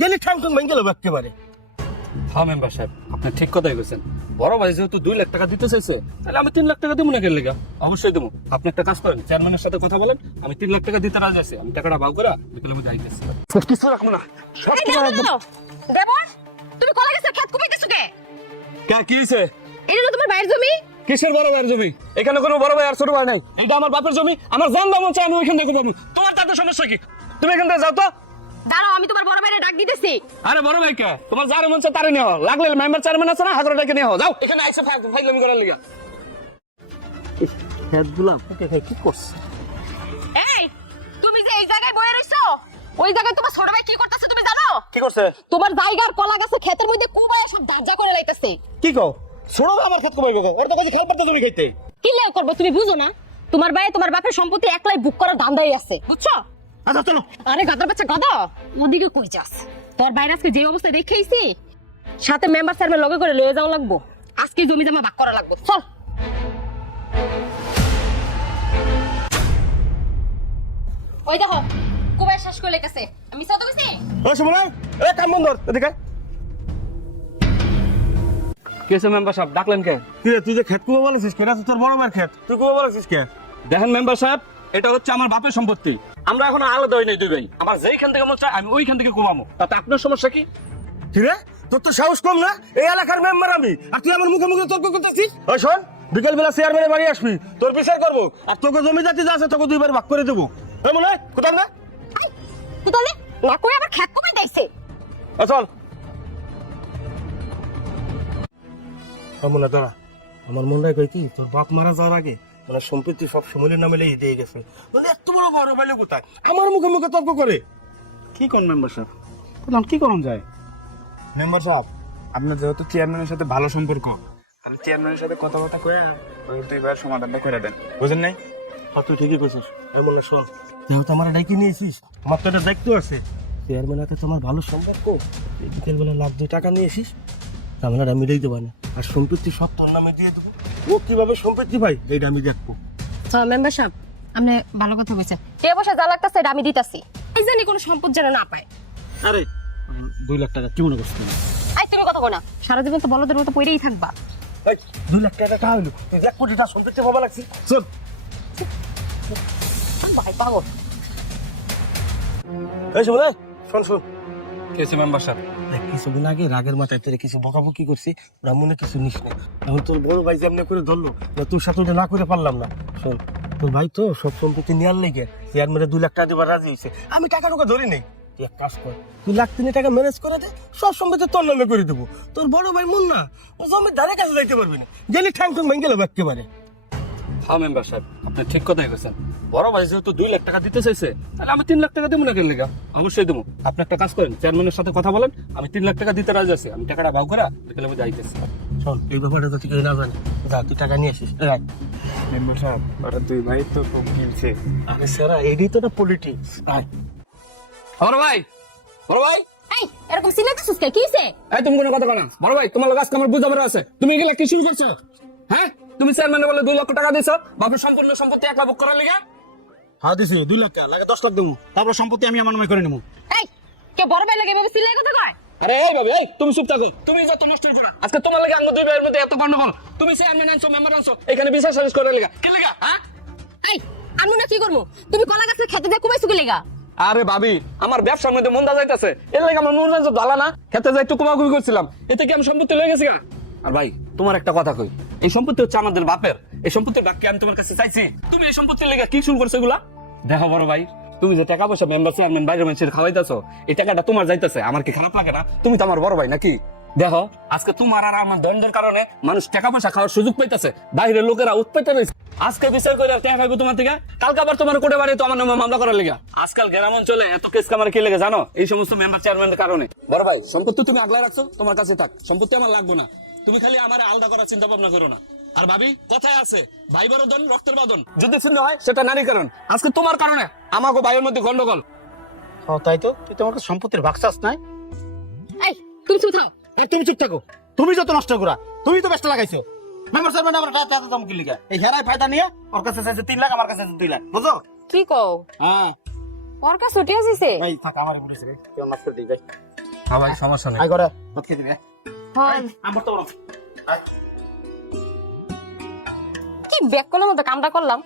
গেলি ঠ্যাং ঠ্যাং ভেঙে গেল একেবারে। হ্যাঁ মেম্বার সাহেব আপনি ঠিক কথাই বলছেন, বড় ভাই যেহেতু 2 লাখ টাকা দিতে চাইছে তাহলে আমি 3 লাখ টাকা দেবো না কেন লেগা? অবশ্যই দেবো। আপনি একটা কাজ করেন, চেয়ারম্যানের সাথে কথা বলেন, আমি 3 লাখ টাকা দিতে রাজি আছি। আমি টাকাটা ভাগ করে বিকেলের মধ্যে আইতেছি। কিছু রাখবো না। সব এই দেবর, তুমি কলা গাছের ক্ষেত কুপাইতেছো কে? কি হয়েছে? এটা তো তোমার ভাইয়ের জমি। কিসের বড় ভাইয়ের জমি? এখানে কোনো বড় ভাই আর ছোট ভাই নাই, এটা আমার বাপের জমি। আমার জান দাম চাই, আমি ওইখান থেকে পাবো। তোমার তাতে সমস্যা কি? তুমি এখান থেকে যাও তো। দাঁড়াও, আমি তোমার বড় ভাইরে ডাক দিতেছি। আরে বড় ভাই কে? তোমার যার মন চায় তারে নিও, লাগলে মেম্বার চেয়ারম্যান আছে না, হাগরে ডেকে নিও। যাও, এখানে আইসে ফাইজলামি করার লিগা। খেতগুলা কি করছে? এই, তুমি যে এই জায়গায় বসে রইছো, ওই জায়গায় তোমার ছোট ভাই কি করতেছে তুমি জানো? কি করছে? তোমার জায়গার কলা গাছের ক্ষেতের মধ্যে কুবায় সব দাঁজা করে লাইতেছে। কি কও? ছোড়ো আমার খেত কমাই গেছে, ওর তো কাছে খেল পারতে তুমি খাইতে। কি লে করবে তুমি বুঝো না? তোমার ভাই তোমার বাপের সম্পত্তি একলাই বুক করার ধান্দাই আছে, বুঝছো? আচ্ছা চলো। আরে গাদার বাচ্চা গাদা, ওদিকে কই যাস? তোর বাইরে আজকে যে অবস্থায় দেখাইছি, সাথে মেম্বার চেয়ারম্যান লগে করে লয়ে যাওয়া লাগবো। আজকে জমি জমা ভাগ করা লাগবে, চল। ওই দেখো কুবায় শেষ করে লেগেছে। আমি সত কইছি। ও সুমনা, এ কাম বন্ধ কর, এদিকে আয়। কেসে মেম্বার সাহেব ডাকলেন কে? কি রে, তুই যে খেত কুবা বলেছিস, কেটা তোর বড় মার খেত, তুই কুবা বলেছিস কে? দেখেন মেম্বার সাহেব, এটা হচ্ছে আমার বাপের সম্পত্তি। আমরা এখন আলাদা হই নাই দুই ভাই। আমার যেইখান থেকে মন চায় আমি ওইখান থেকে কমাবো, তাতে আপনার সমস্যা কি? কি রে, তোর তো সাহস কম না? এই এলাকার মেম্বার আমি, আর তুই আমার মুখে মুখে তর্ক করতেছিস? ওই শোন, বিকেল বেলা চেয়ারম্যানের বাড়ি আসবি, তোর বিচার করবো, আর তোকে জমি জাতি যা আছে তোকে 2 বার ভাগ করে দেবো। এই মনে হয় কোথাও না? কোতালে না কই আবার খেত কুবাই দাইছে। চল মনে দাঁড়া, আমার মনে হয় কি তোর বাপ মারা যাওয়ার আগে মানে সম্পত্তি সব সুমনের নামে লিখে দিয়ে গেছে। মানে এত বড় বড় বাইলে কোথায় আমার মুখে মুখে তর্ক করে? কি কোন মেম্বার সাহেব, বললাম কি করুন যায়? মেম্বার সাহেব, আপনার যেহেতু চেয়ারম্যানের সাথে ভালো সম্পর্ক, তাহলে চেয়ারম্যানের সাথে কথাবার্তা কয়ে ওই 2 ভাইয়ের সমাধানটা করে দেন, বুঝেন নাই? তুই ঠিকই কইছিস। আমি মনে শোন, যেহেতু আমার ডাইকে নিয়েছিস, আমার তো এটা দায়িত্ব আছে। চেয়ারম্যান হাতে তোমার ভালো সম্পর্ক, বিকেল বেলা লাখ 2 টাকা নিয়েছিস, ঝামেলাটা আমি দিতে পারি না। আর সম্পত্তি সব তোর নামে দিয়ে দেবো। ও কিভাবে সম্পত্তি পাই এইটা আমি দেখবো। চল মেম্বার সাহেব, আপনি ভালো কথা কইছেন। কে বসে যা লাগতাছে এটা আমি দিতাছি। এই জানি কোনো সম্পদ যেন না পায়। আরে 2 লাখ টাকা কি মনে করছিস তুমি? আই তুমি কথা কও না, সারা জীবন তো বলদের মতো পড়েই থাকবা। এই 2 লাখ টাকা টাকা হইলো, তুই 1 কোটি টাকা সম্পত্তি পাবা লাগছি। চল ভাই পাগল। এই শোন, শোন শোন, কেসে মেম্বার সাহেব, কিছুদিন আগে রাগের মাথায় তোর কিছু বকাবকি করছি, ব্রাহ্মণে কিছু নিস না। এখন তোর বড় ভাই যেমনি করে ধরলো, তোর সাথে ওটা না করে পারলাম না। শোন, তোর ভাই তো সব সম্পত্তি নেওয়ার লেগে চেয়ারম্যানে 2 লাখ টাকা দেবার রাজি হয়েছে। আমি টাকা টাকা ধরি নেই, তুই এক কাজ কর, 2 লাখ 3 টাকা ম্যানেজ করে দে, সব সম্পত্তি তোর নামে করে দেবো। তোর বড় ভাই মন না, ও জমির ধারে কাছে যাইতে পারবি না, গেলি ঠ্যাং ঠ্যাং ভেঙে গেল একেবারে। হ্যাঁ মেম্বার সাহেব আপনি ঠিক কথাই কইছেন, বড় ভাই যেহেতু 2 লাখ টাকা দিতে চাইছে তাহলে আমি 3 লাখ টাকা দেবো না কেন লেগা? অবশ্যই দেবো। আপনি একটা কাজ করেন, চেয়ারম্যানের সাথে কথা বলেন, আমি 3 লাখ টাকা দিতে রাজি আছি। আমি টাকাটা ভাগ করে বিকেলের মধ্যে আইতেছি। শোন, এই ব্যাপারটা তো ঠিক না জানি, যা তুই টাকা নিয়ে আসিস। রাখ। মেম্বার সাহেব, ওরা 2 ভাই তো খুব কিনছে। আরে স্যারা, এটাই তো না পলিটিক্স। আয় বড় ভাই, বড় ভাই, এই এরকম সিলেক্টছস কে কিছে? এই তুমি কোনো কথা কও না। বড় ভাই, তোমার কাছে আমার বুঝাবার আছে। তুমি এগুলা কি শুরু করছো? হ্যাঁ, তুমি চেয়ারম্যানে বলে 2 লক্ষ টাকা দিছো বাপের সম্পূর্ণ সম্পত্তি একলা বুক করার লিগা? হ্যাঁ দিছি, 2 লাখ টাকা লাগে, 10 লাখ দেবো, তারপর সম্পত্তি আমি আমার নামে করে নেবো। এই কে বড় ভাই লাগে এভাবে সিলাই কথা কয়? আরে এই ভাবে, এই তুমি চুপ থাকো। তুমি যত নষ্ট করো, আজকে তোমার লাগে আঙ্গ 2 ভাইয়ের মধ্যে এত গন্ডগোল। তুমি চেয়ারম্যান আনছো, মেম্বার আনছো, এখানে বিচার সালিশ করার লিগা কি লিগা? হ্যাঁ, এই আমি না কি করব? তুমি কলা গাছের খেতে দিয়ে কুবাইছো কি লাগা? আরে ভাবি, আমার ব্যবসার মধ্যে মন্দা যাইতাছে, এর লাগে আমার মন যাইতো ভালো না, খেতে যাই একটু কুমাকুমি করছিলাম, এতে কি আমি সম্পত্তি লয়ে গেছি গা? আর ভাই তোমার একটা কথা কই, এই সম্পত্তি হচ্ছে আমাদের বাপের। এই সম্পত্তির ভাগ কি আমি তোমার কাছে চাইছি? তুমি এই সম্পত্তির লেগে কি শুরু করছো এগুলা? দেখো বড় ভাই, তুমি যে টাকা পয়সা মেম্বার চেয়ারম্যান বাইরের মানুষের খাওয়াইতেছো, এই টাকাটা তোমার যাইতেছে, আমার কি খারাপ লাগে না? তুমি তো আমার বড় ভাই নাকি? দেখো আজকে তোমার আর আমার দ্বন্দ্বের কারণে মানুষ টাকা পয়সা খাওয়ার সুযোগ পাইতেছে, বাইরের লোকেরা উৎপাইতে রয়েছে। আজকে বিচার করে টাকা খাইবো তোমার থেকে, কালকে আবার তোমার কোর্টে বাড়ি তো আমার নামে মামলা করার লেগে। আজকাল গ্রাম অঞ্চলে এত কেস কামার কি লেগে জানো? এই সমস্ত মেম্বার চেয়ারম্যানের কারণে। বড় ভাই, সম্পত্তি তুমি আগলা রাখছো, তোমার কাছে থাক, সম্পত্তি আমার লাগবে না। তুমি খালি আমার আলাদা করার চিন্তা ভাবনা করো না। আর ভাবি, কথায় আছে ভাই বরদন রক্তের বাদন, যদি চিহ্ন হয় সেটা নারী কারণ। আজকে তোমার কারণে আমাকে ভাইয়ের মধ্যে গন্ডগোল। হ্যাঁ তাই তো, তুই তোমার কাছে সম্পত্তির ভাগ চাস নাই? এই তুমি চুপ থাও। আর তুমি চুপ থাকো, তুমি যত নষ্ট করা, তুমি তো বেস্ট লাগাইছো। মেম্বার চেয়ারম্যান আমরা টাকা দাম কি লিগা? এই হেরাই ফায়দা নিয়ে ওর কাছে চাইছে 3 লাখ, আমার কাছে 2 লাখ, বুঝো? কি কও? হ্যাঁ ওর কাছে ছুটি আসিছে? এই থাক, আমারই বলেছে রে, তুই মাফ করে দিই যাই। হ্যাঁ ভাই সমস্যা নেই আই করে ভাত খেতে দিবি হন আমার তো বড় কি ব্যাক করলাম তো কামটা করলাম